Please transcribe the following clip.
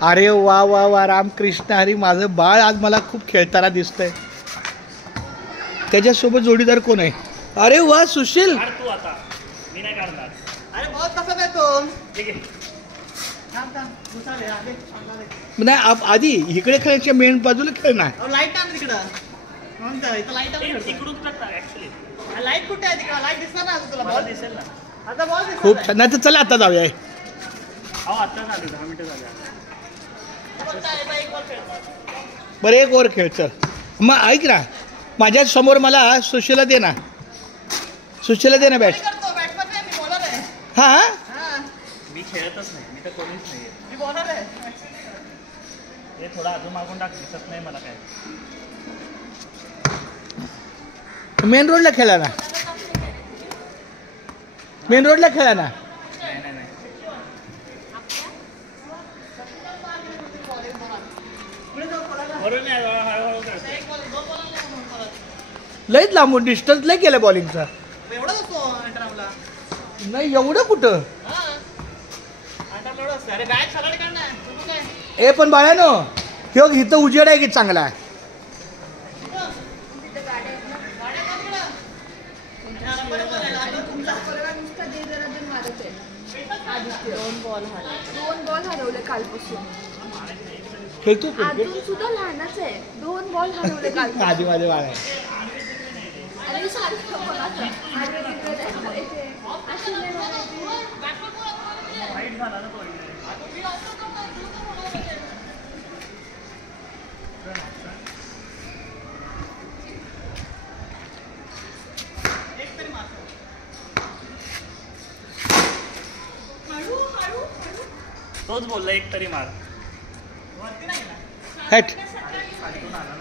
अरे वा वा वा रामकृष्ण हरी. माझं बाळ आज मला खूप खेळताना दिसतंय. त्याच्यासोबत जोडीदार कोण आहे? अरे वा सुशील. तू आता मी नाही काढणार. अरे बहुत तसा नाही तो. ठीक आहे. नाही आधी इकडे खेळायच्या मेन बाजूला खेळणार. लाईट आण तिकडं. लाईट इकडून टाकता ऍक्च्युली. लाईट कुठे आहे तिकडं? लाईट दिसणार ना तुला? मला दिसेल ना. आता बॉल दिसणार खूप छान. नाही तर चला आता जाऊया. अहो आता झाले 10 मिनिटं झाले. बरं एक ओव्हर खेळ चल. मग ऐक ना माझ्या समोर मला सुशीला दे ना. सुशीला दे ना बॅट. हा मी खेळतच नाही. मी तर कोणीच नाही. मी बॉलर आहे. हे थोडा अजून मागून टाक. दिसत नाही मला काय. मेन रोडला खेळा ना. मेन रोडला खेळा ना. नाही नाही नाही. बरोबर नाही. हळूहळू करतो. लईच लांबून डिस्टन्स लई केलं बॉलिंगचा. एवढाच असतो अंतरावला. नाही एवढं कुठं. अंतरावला असतो. अरे बॅट सगळं काढणार. तुम्ही काय? ए पण बाळानो किंवा इथं उजेड आहे की चांगला आहे. दोन बॉल हरवले कालपासून. खेळतो अजून सुद्धा लहानच आहे. 2 बॉल हरवले काल. आधी माझे बाळ आहे. आणि सारखं बोलायचं. अरे तिकडे जायचं. अशी नाही बोलायची. वाईट झाला ना तो. तोच बोलला एक तरी मार. हॅट.